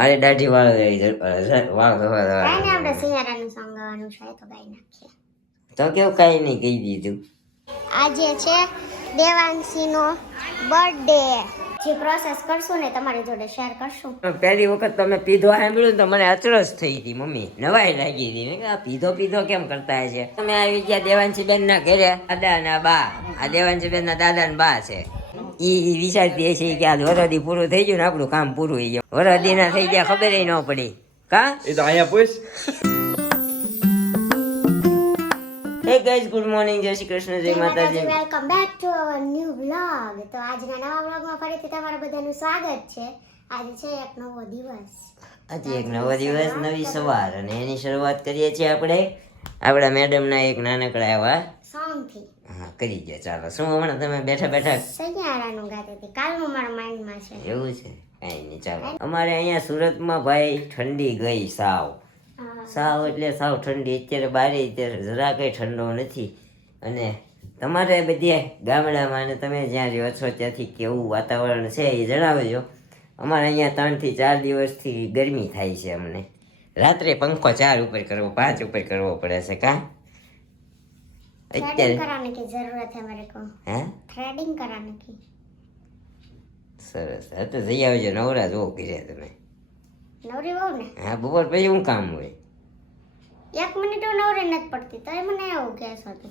મારે દાઢી વાળ વાળ આપણે સિયારાનું સોંગ ગાવાનું છે તો ગાઈ નાખીએ. તો કેવું કઈ નહીં કહી દીધું. આજે છે દેવાંશીનો બર્થડે. જે પ્રોસેસ કરશું ને તમારી જોડે શેર કરશું. પહેલી વખત તમે પીધો સાંભળ્યું તો મને અચરજ થઈ હતી. મમ્મી નવાઈ લાગી હતી. મેં આ પીધો કેમ કરતા છે. તમે આવી ગયા દેવાંશી બેન ના ઘરે. દાદા ના બા, આ દેવાંશી બેન ના દાદા ને બા છે. ઈ વિચારતી છે કે આ વરદી પૂરું થઈ ગયું ને આપણું કામ પૂરું થઈ ગયું. વરદી ના થઈ ગયા ખબર ન પડી. કા એ તો અહીંયા પૂછ. હે ગાઈઝ, ગુડ મોર્નિંગ, જય શ્રી કૃષ્ણ, જય માતાજી. Welcome back to our new vlog. તો આજના નવા વ્લોગમાં ફરીથી તમારા બધાનું સ્વાગત છે. આજે છે એક નવો દિવસ. આજે એક નવો દિવસ, નવી સવાર, અને એની શરૂઆત કરીએ છીએ આપણે આપણા મેડમના એક નાનકડા એવા સોંગથી. હા, કરી ગયા. ચાલો, શું હમણાં તમે બેઠા બેઠા સૈયારાનું ગાતી હતી. કાલનું મારા માઇન્ડમાં છે. એવું છે? કાંઈ નહીં, ચાલો. અમારે અહીંયા સુરતમાં ભાઈ ઠંડી ગઈ સાવ એટલે સાવ ઠંડી. અત્યારે બારે અત્યારે જરા કંઈ ઠંડો નથી. અને તમારે બધી ગામડામાં અને તમે જ્યાં રહ્યો છો ત્યાંથી કેવું વાતાવરણ છે એ જણાવજો. અમારે અહીંયા 3 થી 4 દિવસથી ગરમી થાય છે. અમને રાત્રે પંખો 4 ઉપર કરવો, 5 ઉપર કરવો પડે છે. કા थ्रेडिंग कराने की जरूरत है मेरे को. હે थ्रेडिंग कराने की. સરસ. હા, તો જઈ આવજો. નવરા જો કર્યા તમે. નવરી બહુ ને. હા, બપોર પછી શું કામ હોય? 1 મિનિટ નવરી નથી પડતી તો મને એવું કહેશો તો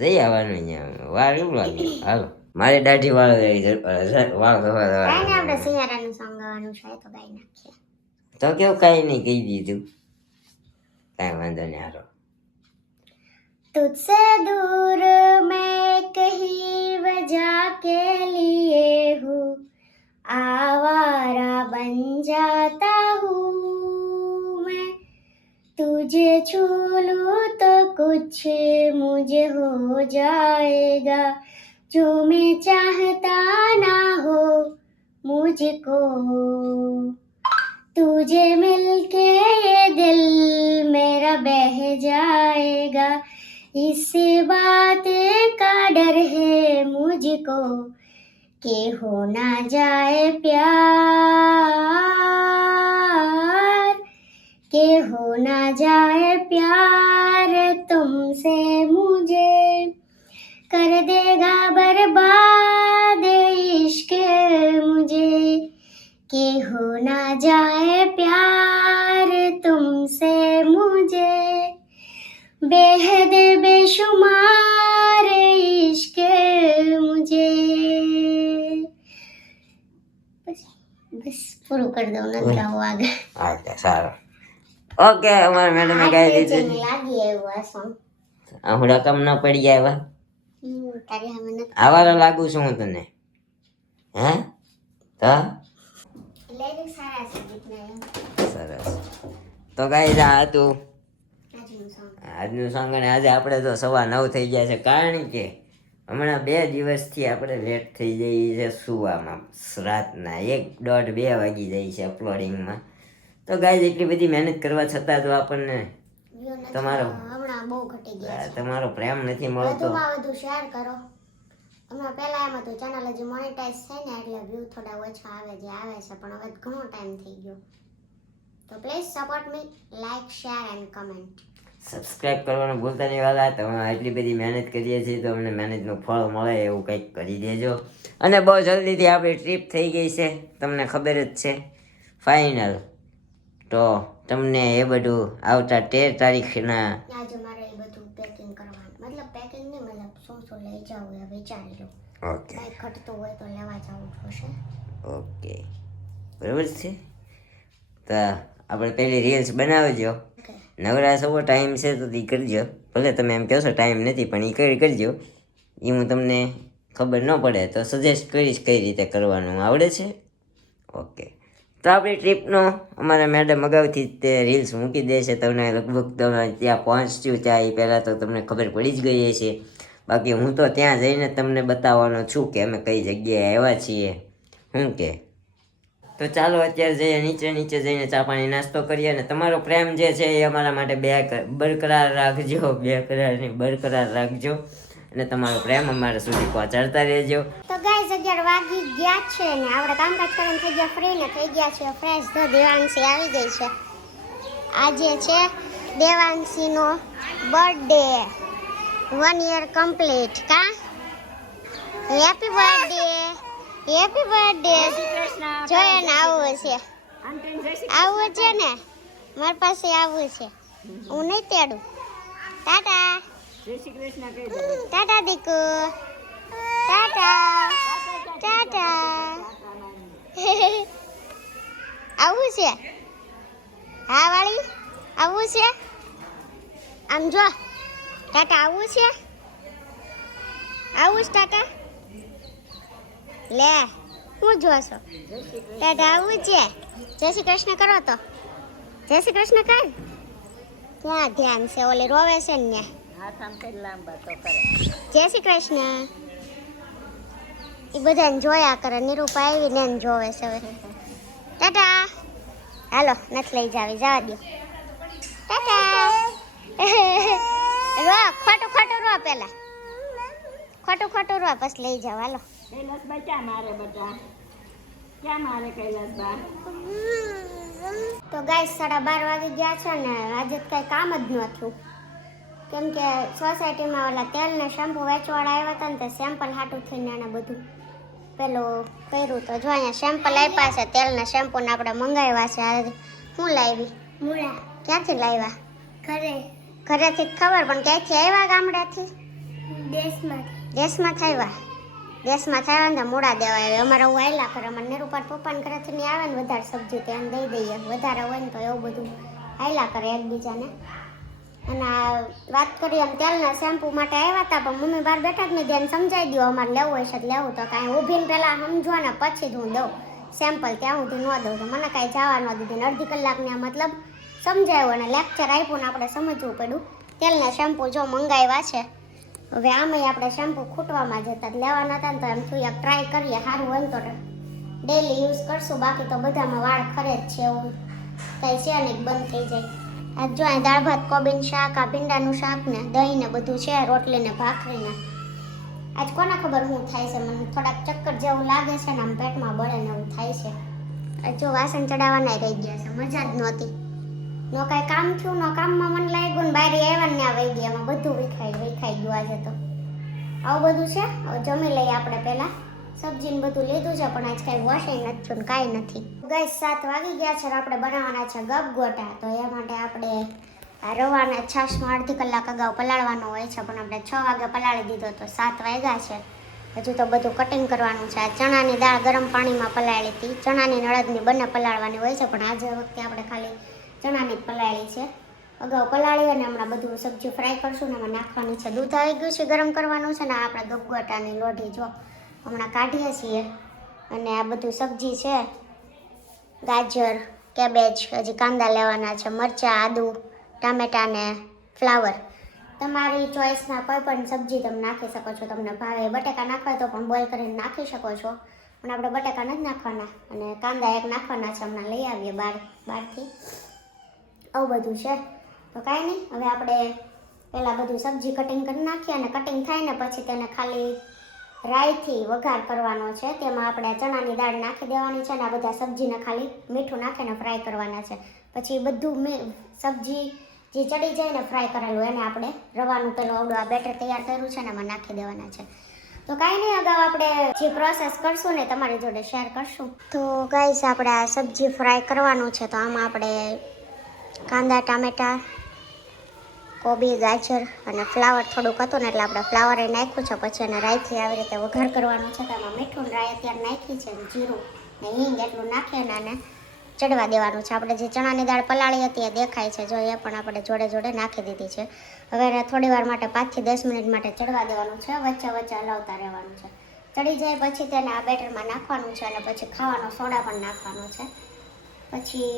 જઈ આવવાનું. અહીંયા વાર એવું લાગે. હાલો, મારે દાઢી વાળ આપણે સિયારાનું સોંગ ગાવાનું છે તો ગાઈ નાખીએ. તો કેવું કઈ નહીં કહી દીધું. કાંઈ વાંધો નહીં. હાલો. तुझसे दूर मैं कहीं वजह के लिए हूँ, आवारा बन जाता हूँ मैं. तुझे छू लूँ तो कुछ मुझे हो जाएगा, जो मैं चाहता ना हो मुझको. तुझे मिलके ये दिल मेरा बह जाएगा, इस बात का डर है मुझको कि हो ना जाए प्यार, कि हो ना जाए प्यार तुमसे मुझे, कर देगा बर्बाद इश्क मुझे, कि हो ना जाए प्यार तुमसे मुझे, बेहद बेशुमार इश्क मुझे. बस પૂરું કરી દઉં નથી આવું આગળ. ઓકે, સારું. ઓકે, અમારા મેડમે ગાઈ દીધું. લાગી એવું આ સોંગ. આહુડા કમ ન પડી ગયા એવા. તારી સામે નથી. આવારો લાગુ છું હું તને? હે? તો લેરિક્સ સારા છે ગીતના. સરસ. તો ગાઈઝ, આ હતું આજનું સોંગ. આજનું સોંગ. અને આજે આપણે તો 9:15 થઈ ગયા છે, કારણ કે હમણાં 2 દિવસથી આપણે લેટ થઈ જઈએ છે સુવામાં. રાતના 1-1:30-2 વાગી જાય છે અપલોડિંગમાં. તો ગાઈઝ, એટલી બધી મહેનત કરવા છતાં જો આપણને તમારો હમણાં બહુ ઘટી ગયા છે. તમારો પ્રેમ નથી મળતો. વધુમાં વધુ શેર કરો. હમણાં પહેલા એમ હતું ચેનલ હજી મોનેટાઈઝ છે ને એટલે વ્યૂ થોડા ઓછા આવે છે, પણ હવે ઘણો ટાઈમ થઈ ગયો. તો please support me, like, share and comment. Subscribe કરવાનું ભૂલતા નહીં વાલા. તમે એટલી બધી મહેનત કરીએ છીએ તો અમને મહેનતનું ફળ મળે એવું કંઈક કરી દેજો. અને બહુ જલ્દીથી આપણી ટ્રીપ થઈ ગઈ છે, તમને ખબર જ છે, ફાઇનલ. તો તમને એ બધું આવતા 13 તારીખના આજે મારે એ બધું પેકિંગ કરવાનું, મતલબ પેકિંગ નહીં, મતલબ શું લઈ જાવું એ વિચારી લો. ઓકે કંઈ ઘટતું હોય તો લેવા જવું જોશે. ઓકે, બરાબર છે. તો આપણે પહેલી રીલ્સ બનાવજો. નવરા સવો ટાઈમ છે તો એ કરજો. ભલે તમે એમ કહેશો ટાઈમ નથી, પણ એ કરજો. એ હું તમને ખબર ન પડે તો સજેસ્ટ કરીશ કઈ રીતે કરવાનું. આવડે છે? ઓકે. તો આપણી ટ્રીપનો અમારા મેડમ અગાઉથી તે રીલ્સ મૂકી દે છે. તમને લગભગ તમે ત્યાં પહોંચ્યું ત્યાં એ પહેલાં તો તમને ખબર પડી જ ગઈ છે. બાકી હું તો ત્યાં જઈને તમને બતાવવાનો છું કે અમે કઈ જગ્યાએ આવ્યા છીએ. શું કે તો ચાલો અત્યારે જઈએ નીચે જઈને ચા પાણી નાસ્તો કરીએ. અને તમારો પ્રેમ જે છે એ અમારા માટે બરકરાર રાખજો. બરકરાર રાખજો. અને તમારો પ્રેમ અમારા સુધી પહોંચાડતા રહેજો. તો ગાઈઝ 11 વાગી ગયા છે ને આપણે કામકાજ કરીને થઈ ગયા ફ્રી ને થઈ ગયા છે ફ્રેશ. તો દેવાંશી આવી ગઈ છે. આજે છે દેવાંશીનો બર્થડે, 1 year કમ્પ્લીટ. કા હેપી બર્થડે, હેપી બર્થડે. જોયે ને આવું છે, આવું છે ને મારી પાસે આવું છે, હું નહીં તેડું. ટાટા, ટાટા દીકુ, ટાટા, ટાટા. આવું છે, હા વાળી આવું છે. આમ જો ટાટા, આવું છે, આવું છે ટાટા. લે હું જોશો ટાટા, આવું છે. જય શ્રી કૃષ્ણ કરો તો, જય શ્રી કૃષ્ણ કર. ક્યાં ધ્યાન છે, ઓલી રોવે છે ને જય શ્રી કૃષ્ણ. એ બધાને જોયા કરે, નિરૂપા આવીને એને જોવે છે. હવે ટાટા, હાલો નથી લઈ જાવી, જવા દો. ટાટા. રો ખોટું ખોટું રો, પેલા ખોટું ખોટું રો પછી લઈ જાવ. હાલો. કૈલાસભાઈ ક્યાં મારે બધા, ક્યાં મારે કૈલાસબા? તો ગાઈસ 12:30 વાગી ગયા છે ને આજે તો કઈ કામ જ ન થયું, કેમ કે સોસાયટીમાં ઓલા તેલ ને શેમ્પુ વેચવાળા આવ્યા હતા ને તે સેમ્પલ હાટું થઈને એને બધું પેલું કર્યું. તો જો અહીંયા સેમ્પલ આપ્યા છે તેલ ને શેમ્પુ ને આપણે મંગાવ્યા છે. આ હું લાવી? મૂળા. ક્યાંથી લાવ્યા? ઘરેથી જ ખબર, પણ ક્યાંથી આવ્યા? ગામડેથી? દેશમાં થયા. દેશમાં થયા ને મૂળા દેવા આવ્યા. અમારે હું આયલા કરે, અમારે નિરૂપા પપ્પાને ઘરેથી નહીં આવે ને વધારે સબ્જી તો એને દઈ દઈએ, વધારે હોય ને તો એવું બધું આયલા કરે એકબીજાને. અને આ વાત કરીએ એમ તેલના શેમ્પુ માટે આવ્યા હતા, પણ મમ્મી બહાર બેઠા જ નહીં ધ્યાન સમજાવી દો અમારે લેવું હોય છે લેવું. તો કાંઈ ઊભીને પહેલાં સમજો ને પછી જ હું દઉં સેમ્પલ, ત્યાં સુધી ન દઉં. તો મને કાંઈ જવા ન દીધી. અડધી કલાકની આ મતલબ સમજાવ્યું અને લેક્ચર આપ્યું ને આપણે સમજવું પડ્યું. તેલના શેમ્પુ જો મંગાવ્યા છે. હવે આમાંય આપણે શેમ્પુ ખૂટવામાં જતા લેવાના હતા ને તો એમ થયું ટ્રાય કરીએ, સારું હોય ને તો ડેલી યુઝ કરશું, બાકી તો બધામાં વાળ ખરે જ છે, એવું કંઈ છે નહીં બંધ થઈ જાય. આ જો અહીં દાળ ભાત, કોબીનું શાક, આ ભીંડાનું શાક ને દહીં ને બધું છે, રોટલી ને ભાખરી ને. આજ કોને ખબર શું થાય છે, મને થોડાક ચક્કર જેવું લાગે છે ને આમ પેટમાં બળે ને એવું થાય છે. જો વાસણ ચડાવવાના રહી ગયા છે, મજા જ નહોતી. નો કાંઈ કામ થયું, નો કામમાં મને લાગ્યું ને બારી આવ્યા ને આ વહી ગયા, એમાં બધું વિખાઈ ગયું આજે તો. આવું બધું છે. હવે જમી લઈએ આપણે પહેલાં. સબ્જી ને બધું લીધું છે પણ આજ કાંઈ વોશિંગ નથી થયું ને કાંઈ નથી. ગઈસ 7 વાગી ગયા છે. આપણે બનાવવાના છે ગપગોટા. તો એ માટે આપણે આ રવાને છાશમાં અડધી કલાક અગાઉ પલાળવાનો હોય છે, પણ આપણે 6 વાગે પલાળી દીધો તો 7 વાગ્યા છે. હજુ તો બધું કટિંગ કરવાનું છે. આ ચણાની દાળ ગરમ પાણીમાં પલાળી હતી, ચણાની અડદની બંને પલાળવાની હોય છે, પણ આજે વખતે આપણે ખાલી ચણાની જ પલાળી છે. અગાઉ પલાળી અને હમણાં બધું સબ્જી ફ્રાય કરશું ને એમાં નાખવાની છે. દૂધ આવી ગયું છે, ગરમ કરવાનું છે ને આપણે ગપગોટાની લોઢી જો હમણાં કાઢીએ છીએ. અને આ બધું સબ્જી છે, ગાજર, કેબેજ, હજી કાંદા લેવાના છે, મરચાં, આદુ, ટામેટાં ને ફ્લાવર. તમારી ચોઈસના કોઈ પણ સબ્જી તમે નાખી શકો છો, તમને ભાવે. બટેકા નાખવા તો પણ બોઇલ કરીને નાખી શકો છો, પણ આપણે બટેકા નથી નાખવાના. અને કાંદા એક નાખવાના છે, હમણાં લઈ આવીએ બહારથી. આવું બધું છે. તો કાંઈ નહીં, હવે આપણે પહેલાં બધું સબ્જી કટિંગ કરી નાખીએ અને કટિંગ થાય ને પછી તેને ખાલી રાઈથી વઘાર કરવાનો છે. તેમાં આપણે ચણાની દાળ નાખી દેવાની છે અને આ બધા સબ્જીને ખાલી મીઠું નાખીને ફ્રાય કરવાના છે. પછી બધું સબ્જી જે ચડી જાય ને ફ્રાય કરેલું એને આપણે રવાનું પેલું આવડું આ બેટર તૈયાર કર્યું છે ને એમાં નાખી દેવાના છે. તો કાંઈ નહીં, અગાઉ આપણે જે પ્રોસેસ કરશું ને તમારી જોડે શેર કરશું. તો ગાઈસ આપણે આ સબ્જી ફ્રાય કરવાનું છે. તો આમાં આપણે કાંદા, ટામેટાં, કોબી, ગાજર અને ફ્લાવર થોડુંક હતું ને એટલે આપણે ફ્લાવર એ નાખ્યું છે. પછી એને રાઈથી આવી રીતે વઘાર કરવાનું છે. તેમાં મીઠું ને રાઈ અત્યારે નાખી છે, જીરું ને હિંગ એટલું નાખીને આને ચડવા દેવાનું છે. આપણે જે ચણાની દાળ પલાળી હતી એ દેખાય છે, જો એ પણ આપણે જોડે જોડે નાખી દીધી છે. હવે એને થોડી વાર માટે 5 થી 10 મિનિટ માટે ચડવા દેવાનું છે. વચ્ચે વચ્ચે હલાવતા રહેવાનું છે. ચડી જાય પછી તેને આ બેટરમાં નાખવાનું છે અને પછી ખાવાનો સોડા પણ નાખવાનો છે. પછી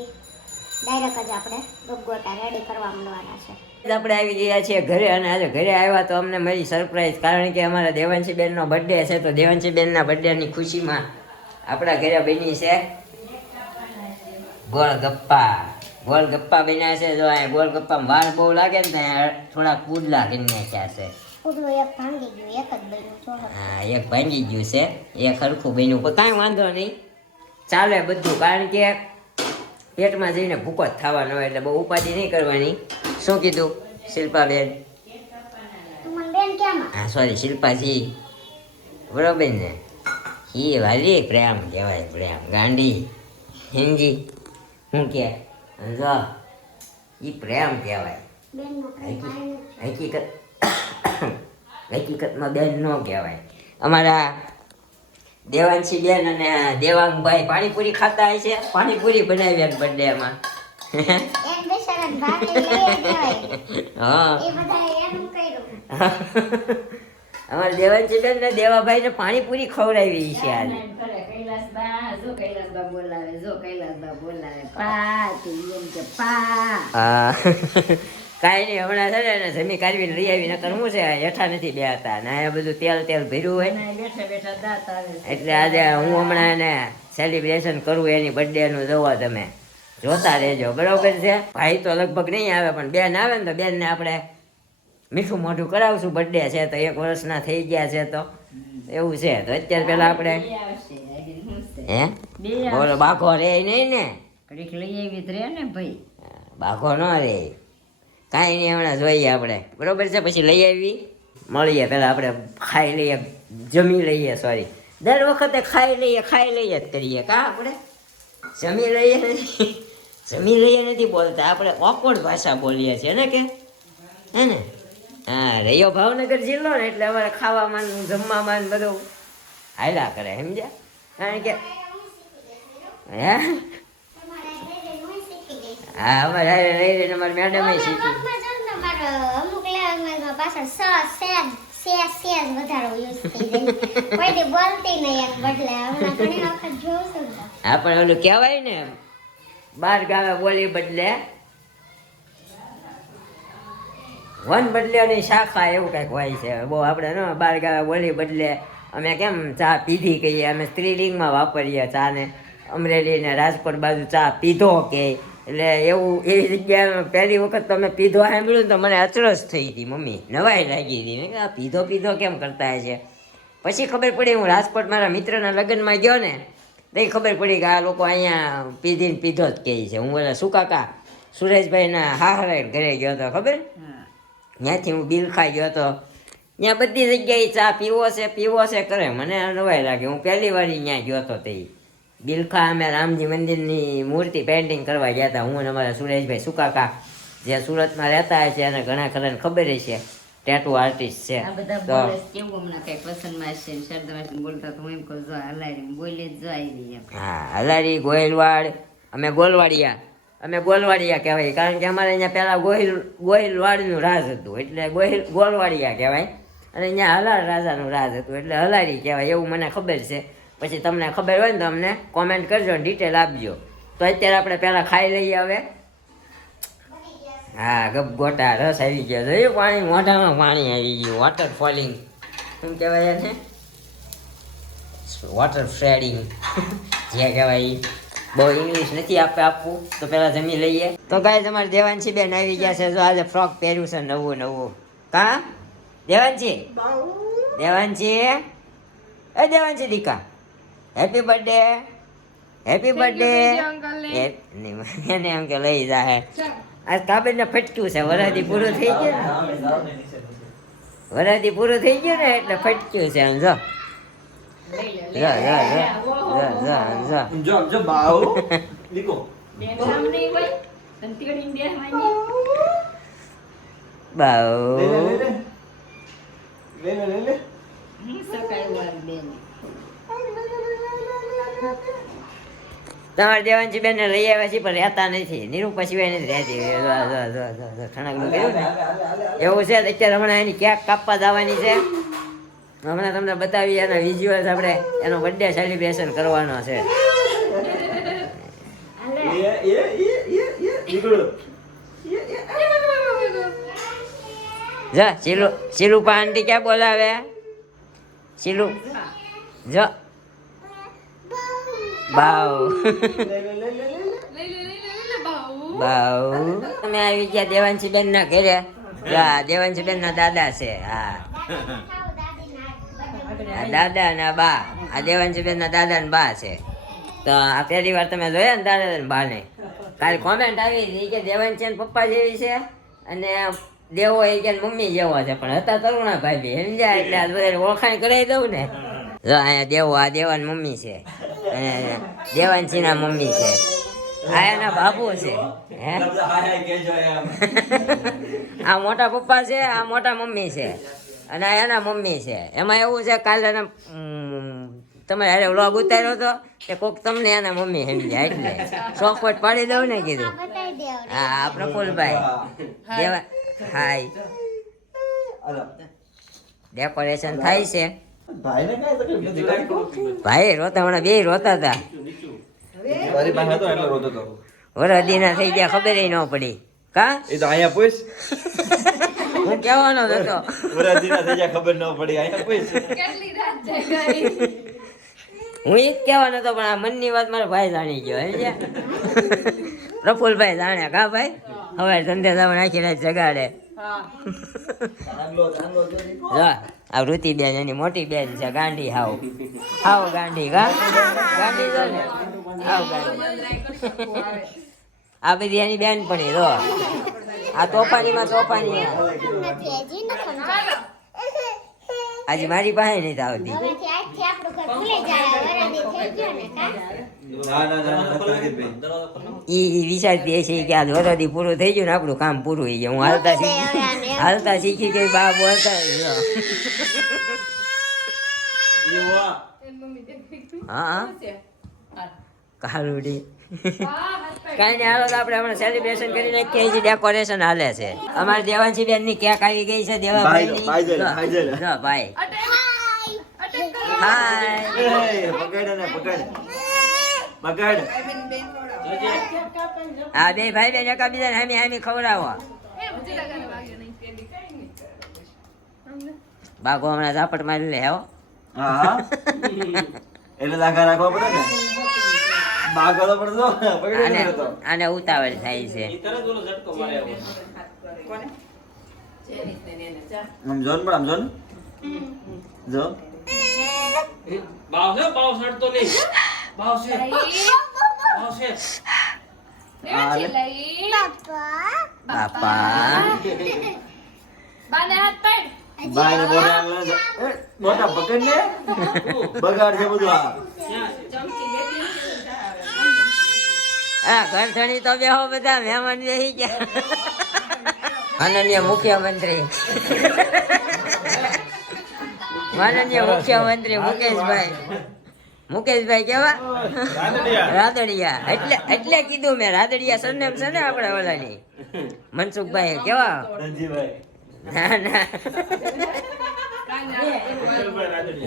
ડાયરેક્ટ જ આપણે ગપગોટા રેડી કરવા માંડવાના છે. આપણે આવી ગયા છીએ ઘરે, અને આજે ઘરે આવ્યા તો અમને મળી સરપ્રાઈઝ, કારણ કે અમારા દેવાંશી બેનનો બર્થડે છે. તો દેવાંશી બેનના બર્થડેની ખુશીમાં આપણા ઘરે બની છે ગોળગપ્પા. ગોળગપ્પા બન્યા છે. જો અહીંયા ગોળગપ્પામાં વાળ બહુ લાગે ને ત્યાં થોડા કૂદલા કરી નાખ્યા છે. પૂરું એક ભાંગી ગયું, એક જ બન્યું છો. હા એક ભાંગી ગયું છે, એક હરખું બન્યું પણ કાંઈ વાંધો નહીં, ચાલે બધું. કારણ કે પેટમાં જઈને ભૂકો જ થવાનો હોય એટલે બહુ ઉપાધિ નહીં કરવાની. શું કીધું શિલ્પાબેન? તું મને બેન કેમ? હા સોરી શિલ્પાજી, બરોબર ને? એ વાલી પ્રેમ કહેવાય, પ્રેમ ગાંડી હિંગી શું કે જો એ પ્રેમ કહેવાય. બેનનો પ્રેમ કાંઈ નથી. હકીકતમાં બેન ન કહેવાય. અમારા દેવાંશી બેન અને દેવાંગભાઈ પાણીપુરી ખાતા હોય છે, પાણીપુરી બનાવી બર્થડેમાં. એક બેસરાને ભાગ લઈ જવાય. હા એ બધાએ એનું કર્યું. અમારા દેવાંશી બેન ને દેવાભાઈ ને પાણીપુરી ખવડાવી છે આજ. કૈલાસબા બોલાવે, જો કૈલાસબા બોલાવે, પા તું એમ કે પા. હા કાંઈ નહીં, હમણાં છે ને જમી કાઢવીને લઈ આવી, નકર શું છે હેઠા નથી બેહતા ને આ બધું તેલ ભર્યું હોય ને બેઠા બેઠા દાંત આવે છે. એટલે આજે હું હમણાં એને સેલિબ્રેશન કરું એની બર્થડે નું જોવો તમે, જોતા રહેજો બરોબર છે. ભાઈ તો લગભગ નહીં આવે પણ બેન આવે ને તો બેન ને આપણે મીઠું મોઢું કરાવશું. બર્થડે છે તો 1 વર્ષના થઈ ગયા છે તો એવું છે. તો અત્યારે પેલા આપણે બે આવશે, હજી શું છે? હે બે બોલો બાઘો રે નહીં ને? ઘડીક લઈ આવી તો રે ને ભાઈ. બાઘો ન રે, કાંઈ નહીં હમણાં જોઈએ આપણે બરોબર છે. પછી લઈ આવી મળીએ, પેલા આપણે ખાઈ લઈએ, જમી લઈએ. સોરી, દર વખતે ખાઈ લઈએ જ કરીએ કા આપણે જમી લઈએ નથી, જમી લઈએ નથી બોલતા આપણે, ઓકવર્ડ ભાષા બોલીએ છીએ ને કે હે ને? હા રહ્યો ભાવનગર જિલ્લો ને એટલે અમારે ખાવામાં ને જમવામાં ને બધું હાલ્યા કરે, સમજ્યા? કારણ કે હે તમારે બેન હું શીખી ગઈ. હા અમારે હારે રહી રહીને અમારી મેડમે શીખી. બ્લોગમાં જો ને મારો અમુક લેવલમાં પાછળ સેજ વધારો યુઝ થઈ જાય. કોઈથી બોલતી નહીં એમ બદલે હમણાં ઘણી વખત જોઉં છું ને. હા પણ ઓલું કહેવાય ને, બાર ગાવે બોલી બદલે વન બદલ્યાની શાખા, એવું કંઈક હોય છે. બહુ આપણે ન બાર ગાવે બોલી બદલે અમે કેમ ચા પીધી કહીએ, અમે સ્ત્રીલિંગમાં વાપરીએ ચાને. અમરેલી ને રાજકોટ બાજુ ચા પીધો કે એટલે એવું એવી જગ્યાએ પહેલી વખત તમે પીધો સાંભળ્યું તો મને અચરજ થઈ હતી, મમ્મી નવાઈ લાગી હતી. મેં આ પીધો કેમ કરતા છે? પછી ખબર પડી, હું રાજકોટ મારા મિત્રના લગ્નમાં ગયો ને તો ખબર પડી કે આ લોકો અહીંયા પીધો જ કહે છે. હું બોલા શું કાકા સુરેશભાઈના હાહરે ઘરે ગયો હતો, ખબર? ત્યાંથી હું બિલ ખાઈ ગયો હતો. ત્યાં બધી જગ્યાએ ચા પીવો છે કરે. મને નવાઈ લાગે. હું પહેલી વાર ત્યાં ગયો હતો તે બિલખા, અમે રામજી મંદિરની મૂર્તિ પેઇન્ટિંગ કરવા ગયા હતા. હું અને અમારા સુરેશભાઈ સુકાકા જે સુરતમાં રહેતા હોય છે અને ઘણા ખરાને ખબર છે, ટેટુ આર્ટિસ્ટ છે. આ બધા તો બોલે છે કેવું હમણાં કઈ પસંદમાં છે ને શબ્દમાં બોલતા તો હું એમ કહું જો હલારી બોલે જ જો આવી એમ. હા હલારી ગોહિલવાડ, અમે ગોલવાડિયા કહેવાય. કારણ કે અમારે અહીંયા પહેલાં ગોહિલવાડનું રાજ હતું એટલે ગોલવાડિયા કહેવાય, અને અહીંયા હલાર રાજાનું રાજ હતું એટલે હલારી કહેવાય, એવું મને ખબર છે. પછી તમને ખબર હોય ને તો અમને કોમેન્ટ કરજો, ડિટેલ આપજો. તો અત્યારે આપણે પહેલાં ખાઈ લઈએ હવે. હા ગપગોટા રસ આવી ગયો, જોયું? પાણી મોઢામાં પાણી આવી ગયું. વોટર ફોલિંગ શું કહેવાય એને? વોટર ફ્રેડિંગ જે કહેવાય. બહુ ઇંગ્લિશ નથી આપવું તો પહેલાં જમી લઈએ. તો ગાય તમારે દેવાંશી બેન આવી ગયા છે. જો આજે ફ્રોક પહેર્યું છે નવું. કા દેવાંશી દીકા હેપી બર્થડે એને એમ કે લઈ જાય. આ કાબેલ ને ફટક્યું છે, વરાદી પૂરું થઈ ગયું ને એટલે ફટક્યું છે. આમ જો જો બાઉ લીકો બેઠામ નહીં હોય તને તેડીને બેસવાની. બાઉ લે હું સકાય વાર બેન. તમારે દેવાંશી બેન ને લઈ આવ્યા છે પણ રહેતા નથી. નિરૂપા સિવાય નથી રહેતી. ઠણકનું કર્યું ને એવું છે. અત્યારે હમણાં એની કેક કાપવા જવાની છે. હમણાં તમને બતાવી એના વિઝ્યુઅલ્સ. આપણે એનો બર્થડે સેલિબ્રેશન કરવાનો છે. જા શીલુપા આંટી ક્યાં બોલાવે? શીલુ જો બાઉ તમે આવી ગયા દેવાંશી બેન ના ઘરે. દેવાંશી બેન ના દાદા છે. હા આ દાદા ને આ બા, આ દેવાંશીબેન ના દાદા ને બા છે. તો આ પહેલી વાર તમે જોયા ને દાદા ને બા ને. કાલે કોમેન્ટ આવી હતી કે દેવાંશી ને પપ્પા જેવી છે અને દેવો એ કે મમ્મી જેવો છે, પણ હતા તરુણા ભાઈ સમજ્યા એટલે આ બધા ઓળખાણ કરાવી દઉં ને. જો અહીંયા દેવો, આ દેવાન મમ્મી છે અને દેવાંશી ના મમ્મી છે. આ એના બાપુ છે. હે બધા હાય હાય કહેજો એમ. આ મોટા પપ્પા છે, આ મોટા મમ્મી છે અને આ એના મમ્મી છે. એમાં એવું છે કાલે તમે હારે વ્લોગ ઉતાર્યો હતો કે કોક તમને એના મમ્મી સમજ્યા એટલે ચોખવટ પાડી દઉં ને કીધું. બતાવી દે હા પ્રફુલભાઈ દેવા હાય હાલો. ડેકોરેશન થાય છે. ભાઈને કાંઈ તકલીફ નથી કાંઈ. ભાઈ રોતા હમણાં બે રોતા હતા. મારી પાસે હતો એટલે રોતો હતો. વરદીના થઈ ગયા ખબર ન પડી કા એ તો અહીંયા પૂછ. હું કહેવાનો જ હતો. વરાધીના થઈ જાય ખબર ન પડી, અહીંયા પૂછ. હું એ જ કહેવાનો હતો પણ આ મનની વાત મારો ભાઈ જાણી ગયો સમજ્યા. પ્રફુલભાઈ જાણે કા ભાઈ હવે ધંધે જવા નાખી રાત જગાડે. ચાંદલો ચાંદલો જો દીકરો. જો આ વૃત્તિબેન એની મોટી બેન છે ગાંડી હાવ હાવ ગાંડી કા ગાંડી જો ને હાવ ગાંડી. આ બધી એની બેન પણ જો આ તોફાનીમાં તોફાની નથી હજી ન સમજાય. આજે મારી પાસે નથી આવતી. હવેથી આજથી આપણું ઘર ભૂલી જાય વરાદી થઈ ગયો ને કા ના ના ના નથી. ઈ વિચારતી હશે કે આ વરદી પૂરું થઈ ગયું ને આપણું કામ પૂરું થઈ ગયું. હું હાલતા શીખી ગઈ બા બોલતા હા કાલુડી કાંઈ નહીં. હાલો તો આપણે હમણાં સેલિબ્રેશન કરી નાખીએ. હજી ડેકોરેશન હાલે છે. અમારે દેવાંશી બેન ની કેક આવી ગઈ છે. દેવાભાઈ ની જો ભાઈ હાય પકડ ને પકડ પકડ. આ બે ભાઈ બેન એકાબીજાને હામી હામી ખવડાવો. બાગો હમણાં ઝાપટ મારી લે હો. હા હા એટલે લાગા રાખવા પડે ને. બાગળો પડતો પકડી આને લેતો. આને ઉતાવળ થાય છે. આમ જોન પણ આમ જોન જો બાવ છે બાવ સડતો નહીં બાવ છે બાવ છે બાપા બાય મોઢા મોટા પકડ ને બગાડ છે બધું. હા ઘર ધણી તો બેહો બધા મહેમાન બેસી ગયા. માનનીય મુખ્યમંત્રી માનનીય મુખ્યમંત્રી મુકેશભાઈ કેવા રાદડિયા એટલે કીધું મેં રાદડિયા સરનેમ છે ને આપણે ઓલાની મનસુખભાઈ કેવા રણજીભાઈ ના ના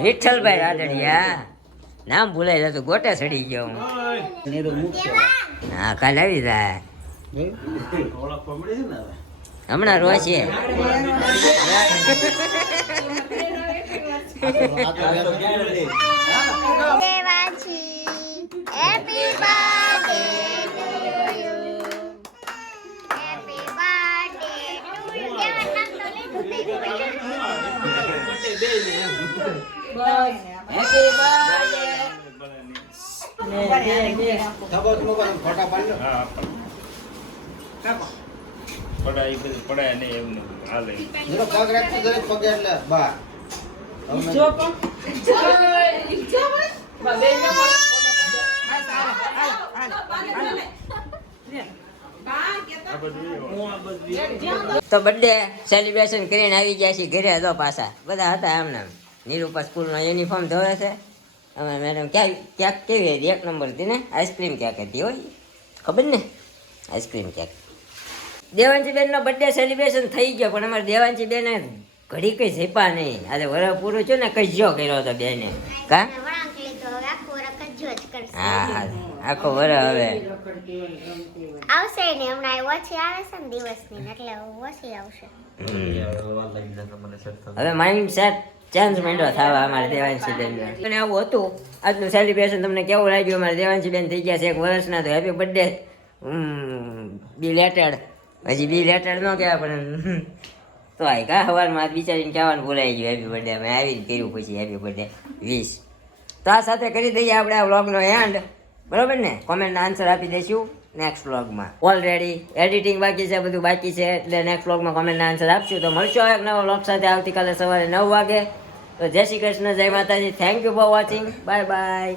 વિઠ્ઠલભાઈ રાદડિયા નામ ભૂલાઈ જતું ગોટે ચડી ગયો હું. હા કાલ આવી જાય હમણાં રોશે. Devanshi happy birthday to you happy birthday to you Devan નામ તો લીધું તે હેપી બર્થડે. પડાય બધી પડાય નહીં એમને હાલે તો બર્થડે સેલિબ્રેશન કરીને આવી ગયા છીએ ઘરે તો પાછા બધા હતા એમને. નીરુપા સ્કૂલનો યુનિફોર્મ ધોવે છે. અમે મેડમ ક્યાંક કેવી હતી એક નંબર હતી ને આઈસ્ક્રીમ ક્યાંક હતી હોય ખબર ને આઈસ્ક્રીમ ક્યાંક. દેવાંશીબેનનો બર્થડે સેલિબ્રેશન થઈ ગયો પણ અમારે દેવાંશીબેને ઘડી કઈ ઝીપા નહીં. આજે વરસ પૂરું છું ને કજ્યો કર્યો હતો બેને કા વળાંક લીધો હવે આખો વરસ કજ્જો જ કરશે. હા આખો વરસ હવે આવશે ને હમણાં ઓછી આવે છે ને દિવસની ને એટલે ઓછી આવશે. હવે માઇન્ડ સેટ ચેન્જ માંડો થવા અમારે દેવાંશીબેન અને આવું હતું આજનું સેલિબ્રેશન. તમને કેવું લાગ્યું? અમારે દેવાંશીબેન થઈ ગયા છે 1 વર્ષના. તો હેપી બર્થડે બી લેટેડ. હજી બી લેટેડ ન કહેવાય પણ તો આય કા સવારમાં બિચારીને કહેવાનું ભૂલાઈ ગયું હેપી બર્થડે અમે આવીને કર્યું પછી હેપી બર્થડે વિશ. તો આ સાથે કરી દઈએ આપણે આ વ્લોગનો એન્ડ, બરોબર ને? કોમેન્ટના આન્સર આપી દઈશું નેક્સ્ટ વ્લોગમાં. ઓલરેડી એડિટિંગ બાકી છે, બધું બાકી છે, એટલે નેક્સ્ટ વ્લોગમાં કોમેન્ટના આન્સર આપશું. તો મળશું હવે એક નવા વ્લોગ સાથે આવતીકાલે સવારે 9 વાગે. તો જય શ્રી કૃષ્ણ, જય માતાજી, thank you for watching, bye bye.